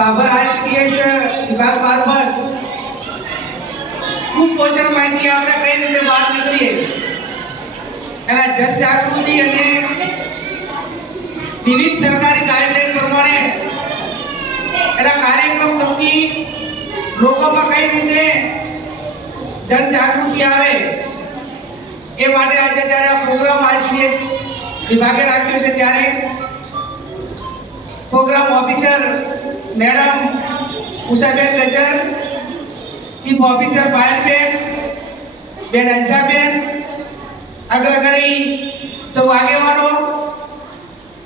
બાબર છે, વિભાગ મારફત કુપોષણ માહિતી આપણે કઈ રીતે બહાર નીકળીએ? એના જનજાગૃતિ અને વિવિધ સરકારી ગાઈડલાઈન પ્રમાણે એના કાર્યક્રમ થકી લોકોમાં કઈ રીતે જનજાગૃતિ આવે એ માટે આજે જ્યારે આ પ્રોગ્રામ આઈસીડીએસ વિભાગે રાખ્યો છે, ત્યારે program officer, madam Ushaben Gajar chief officer Payalben, બેન અંશાબેન અગ્રગણી સૌ આગેવાનો,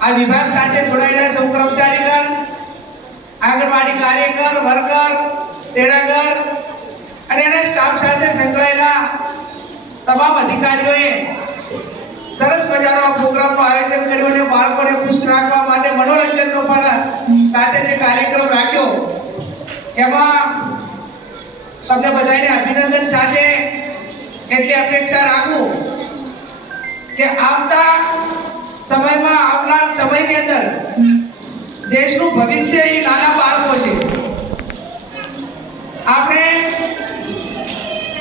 આ વિભાગ સાથે જોડાયેલા સૌ કર્મચારીગણ, આંગણવાડી કાર્યકર, વર્કર, તેડાગર અને એના સ્ટાફ સાથે સંકળાયેલા તમામ અધિકારીઓએ સરસ મજાનો કર્યું અને બાળકોને ખુશ રાખવા માટે મનોરંજનનો પણ સાથે જે કાર્યક્રમ રાખ્યો, એમાં તમને બધાને અભિનંદન સાથે એટલી અપેક્ષા રાખું કે આવતા સમયમાં, આવનાર સમયની અંદર દેશનું ભવિષ્ય એ નાના બાળકો છે. આપણે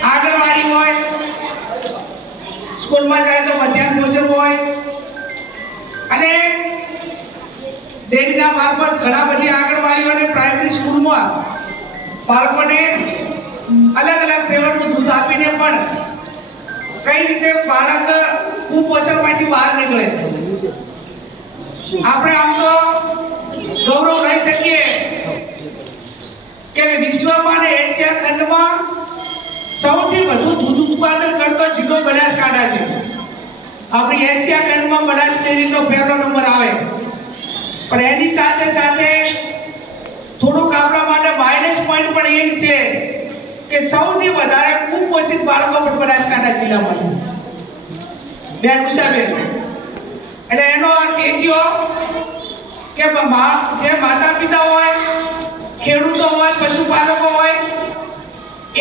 આંગણવાડી હોય, સ્કૂલમાં જાય તો મધ્યાહન ભોજન હોય અને ડેરીના પર ઘણા બધી આંગણવાડીઓ અને પ્રાઇમરી સ્કૂલમાં બાળકોને અલગ અલગ ફ્લેવરનું દૂધ આપીને પણ કઈ રીતે બાળક કુપોષણમાંથી બહાર નીકળે. આપણે આમ તો ગૌરવ લઈ શકીએ કે વિશ્વમાં અને એશિયા ખંડમાં સૌથી વધુ દૂધ ઉત્પાદન કરતો જિલ્લો બનાસકાંઠા છે. આપણી એશિયા ખંડમાં બનાસ ડેરીનો પહેલો નંબર આવે. પણ એની સાથે સાથે થોડુંક આપણા માટે માઇનસ પોઈન્ટ પણ એ છે કે સૌથી વધારે કુપોષિત બાળકો પણ બનાસકાંઠા જિલ્લામાં છે. બેન ઉષાબેન. એટલે એનો અર્થ એ થયો કે જે માતા પિતા હોય, ખેડૂતો હોય, પશુપાલકો હોય,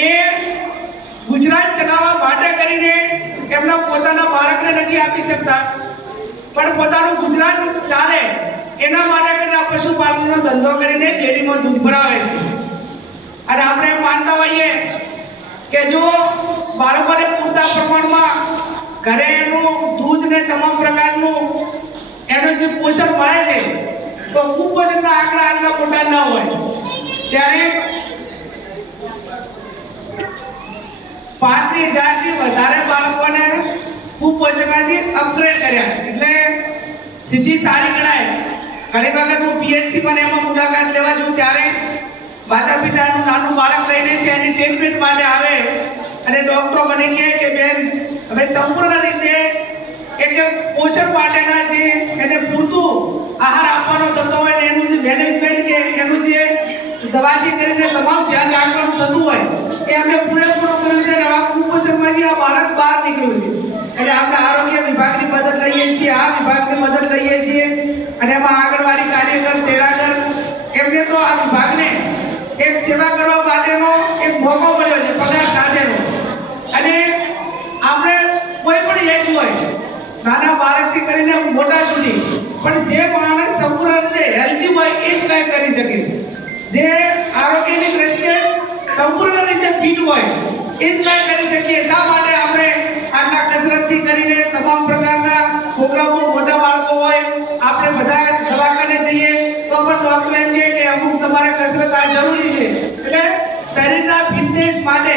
એ ગુજરાત ચલાવવા માટે કરીને એમના પોતાના બાળકને નથી આપી શકતા. પણ પોતાનું ગુજરાત ચાલે, એના માટે કરીને આ પશુપાલનનો ધંધો કરીને ડેરીમાં દૂધ ભરાવે છે. અને આપણે માનતા હોઈએ કે જો બાળકોને પૂરતા પ્રમાણમાં ઘરે એનું દૂધ ને તમામ પ્રકારનું એનું જે પોષણ મળે છે, તો કુપોષણના આંકડા આટલા મોટા ન હોય. ત્યારે પાંત્રીસ હજારથી વધારે બાળકોને કુપોષણમાંથી અપગ્રેડ કર્યા એટલે સીધી સારી ગણાય ઘણી વખત હું પીએચસી પણ એમાં મુલાકાત લેવા છું ત્યારે માતા પિતાનું નાનું બાળક લઈને તેની ટ્રીટમેન્ટ માટે આવે. અને ડૉક્ટરો મને કહે કે, બેન, હવે સંપૂર્ણ રીતે એ જે પોષણ માટેના જે એને પૂરતું આહાર આપવાનો થતો હોય ને એનું જે મેનેજમેન્ટ કે એનું જે દવાથી કરીને તમામ ધ્યાન રાખવાનું થતું હોય, એ અમે પૂરેપૂરું કર્યું છે અને આ કુપોષણમાંથી આ બાળક બહાર નીકળ્યું છે. એટલે આપણે આરોગ્ય વિભાગની મદદ લઈએ છીએ આ વિભાગની મદદ લઈએ છીએ અને એમાં આંગણવાડી કાર્યકર, તેડાગર, એમને તો આ વિભાગને એક સેવા કરવા માટેનો એક મોકો મળ્યો છે, પગાર સાથેનો. અને આપણે કોઈ પણ એજ હોય, નાના બાળકથી કરીને મોટા સુધી, પણ જે માણસ સંપૂર્ણ રીતે હેલ્ધી હોય એ જ કાંઈ કરી શકે. જે આરોગ્યની દ્રષ્ટિએ સંપૂર્ણ રીતે ફિટ હોય, એ જ કંઈ કરી શકીએ શા માટે આપણે આટલા કસરતથી કરીને તમામ પ્રકારના પ્રોગ્રામો મોટા બાળકો હોય આપણે બધા દવાખાને જઈએ તો પણ ડૉક્ટર એમ કહે કે અમુક તમારે કસરત જરૂરી છે. એટલે શરીરના ફિટનેસ માટે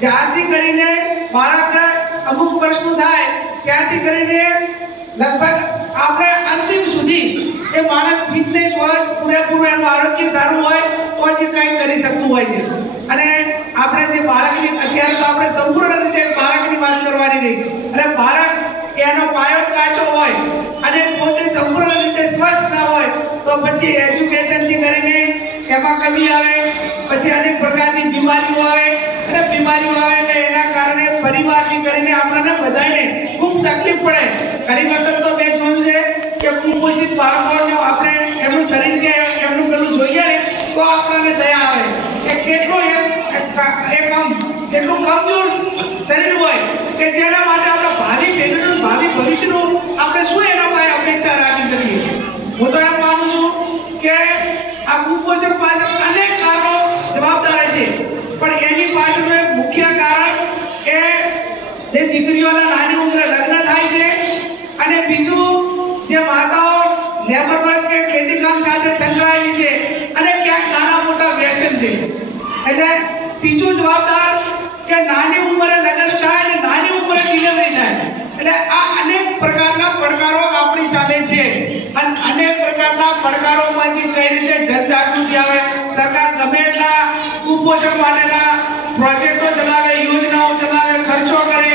જ્યારથી કરીને બાળક અમુક વર્ષનું થાય, ત્યારથી કરીને લગભગ આપણે અંતિમ સુધી એ માણસ ફિટનેસ હોય, પૂરેપૂરું એનું આરોગ્ય સારું હોય, તો જ કંઈ કરી શકતું હોય છે. અને આપણે જે બાળકની, અત્યારે તો આપણે સંપૂર્ણ રીતે બાળકની વાત કરવાની નહીં. અને બાળક એનો પાયો જ કાચો હોય અને પોતે સંપૂર્ણ રીતે સ્વસ્થ ના હોય, તો પછી એજ્યુકેશનથી કરીને એમાં કમી આવે, પછી અનેક પ્રકારની બીમારીઓ આવે અને બીમારીઓ આવે એટલે એના કારણે પરિવારથી કરીને આપણને બધાને ખૂબ તકલીફ પડે. ઘણી વખત તો મેં જોયું છે કે કુપોષિત બાળકોને આપણે એમનું શરીર કે એમનું પેલું જોઈએ ને, તો આપણને દયા આવે. કે કેટલું એક આમ જેટલું કમજોર શરીર હોય, કે જેના માટે આપણે ભાવિ પેઢીનું ભાવિ ભવિષ્યનું આપણે શું એના પાસે અપેક્ષા રાખી શકીએ હું તો એમ માનું છું કે આ કુપોષણ પાછળ જે દીકરીઓના નાની ઉંમરે લગ્ન થાય છે અને બીજું જે માતાઓ લેબર વર્ક કે ખેતી કામ સાથે સંકળાયેલી છે અને ક્યાંક નાના મોટા વ્યસન છે. એટલે ત્રીજું જવાબદાર કે નાની ઉંમરે લગ્ન થાય અને નાની ઉંમરે ડિલિવરી થાય. એટલે આ અનેક પ્રકારના પડકારો આપણી સામે છે. અને અનેક પ્રકારના પડકારોમાંથી કઈ રીતે જનજાગૃતિ આવે? સરકાર ગમે એટલા કુપોષણ માટેના પ્રોજેક્ટો ચલાવે, યોજનાઓ ચલાવે ખર્ચો કરે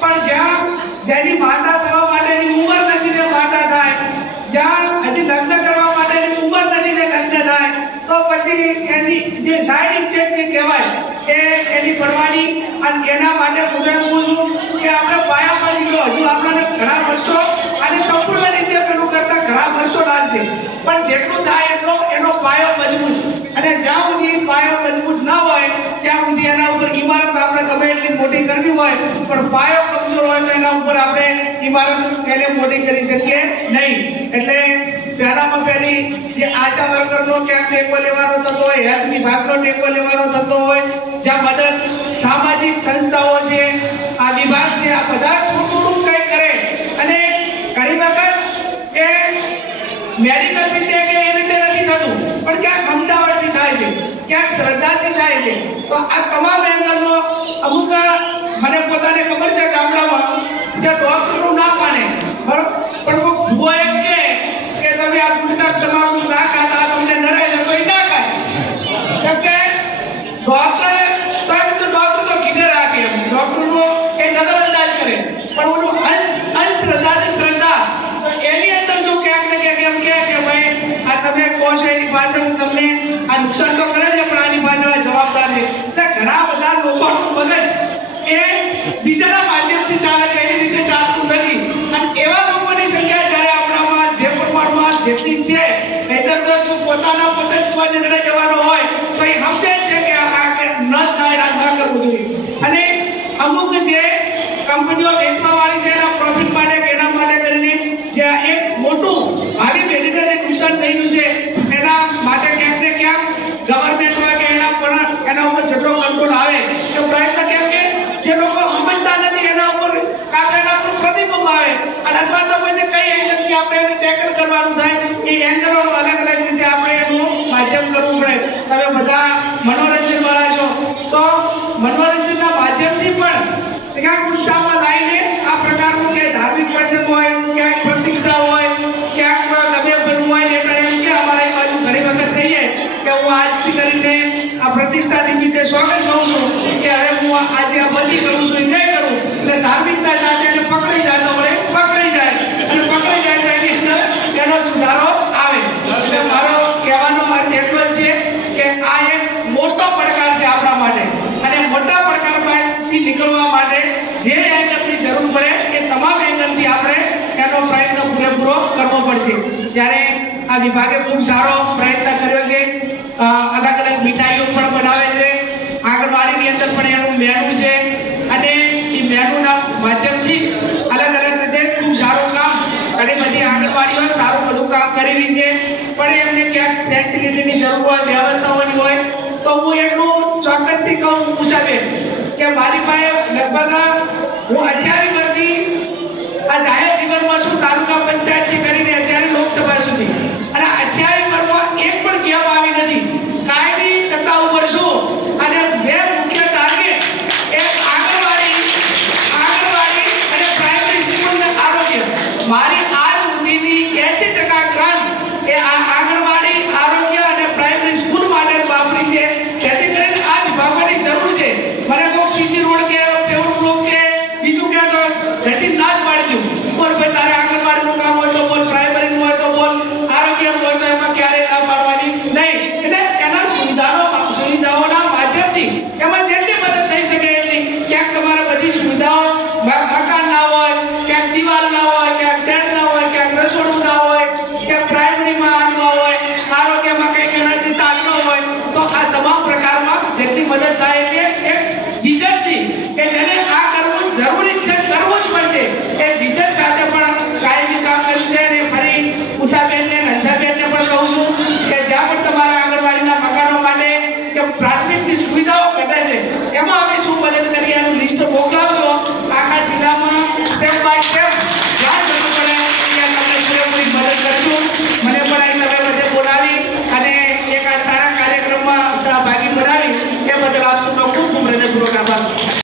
પણ જ્યાં જેની માતા થવા માટેની ઉંમર નથી ને માતા થાય જ્યાં હજી લગ્ન કરવા માટેની ઉંમર નથી ને લગ્ન થાય તો પછી એની જે સાઈડ ઇફેક્ટ જે કહેવાય એ એની પડવાની અને એના માટે હું છું કે આપણે પાયામાં નીકળો હજુ આપણને ઘણા વર્ષો અને સંપૂર્ણ રીતે પેલું કરતા ઘણા વર્ષો લાગશે પણ જેટલું થાય એટલો એનો પાયો મજબૂત. અને જ્યાં સુધી પાયો મજબૂત ન હોય, ત્યાં સુધી એના ઉપર ઇમારત આપણે ગમે એટલી મોટી કરવી હોય, પણ પાયો હોય તો એના ઉપર આપણે ઇમારત એને મોટી કરી શકીએ નહીં. એટલે પહેલામાં પહેલી જે આશા વર્કરનો ક્યાંક ટેકો લેવાનો થતો હોય, હેલ્થ વિભાગનો ટેકો લેવાનો થતો હોય, જ્યાં મદદ સામાજિક સંસ્થાઓ છે, આ વિભાગ છે, આ બધા થોડું કંઈક કરે. અને ઘણી વખત એ મેડિકલ રીતે કે એ રીતે નથી થતું, પણ ક્યાંક સમજાવટથી થાય છે, ક્યાંક શ્રદ્ધાથી થાય છે. તો આ તમામ એંગલનો અમુક મને પોતાને ખબર છે ગામડામાં કે ડોક્ટરો ના પાને બરોબર? પણ ભૂવો એમ કે તમે આ ગુટકા તમારું ના ખાતા તમને বিচার નીકળવા માટે જે એંગલની જરૂર પડે એ તમામ એંગલથી આપણે એનો પ્રયત્ન પૂરેપૂરો કરવો પડશે. ત્યારે આ વિભાગે ખૂબ સારો પ્રયત્ન કર્યો છે. અલગ અલગ મીઠાઈઓ પણ બનાવે છે. આંગણવાડીની અંદર પણ એનું મેનુ છે. અને એ મેનુના માધ્યમથી અલગ અલગ રીતે ખૂબ સારું કામ ઘણી બધી આંગણવાડીઓ સારું બધું કામ કરેલી છે. પણ એમને ક્યાંક ફેસિલિટીની જરૂર હોય, વ્યવસ્થાઓની હોય, તો હું એટલું ચોક્કસથી કહું મુસાબેન કે મારી પાસે લગભગ હું અઠ્યાવીસ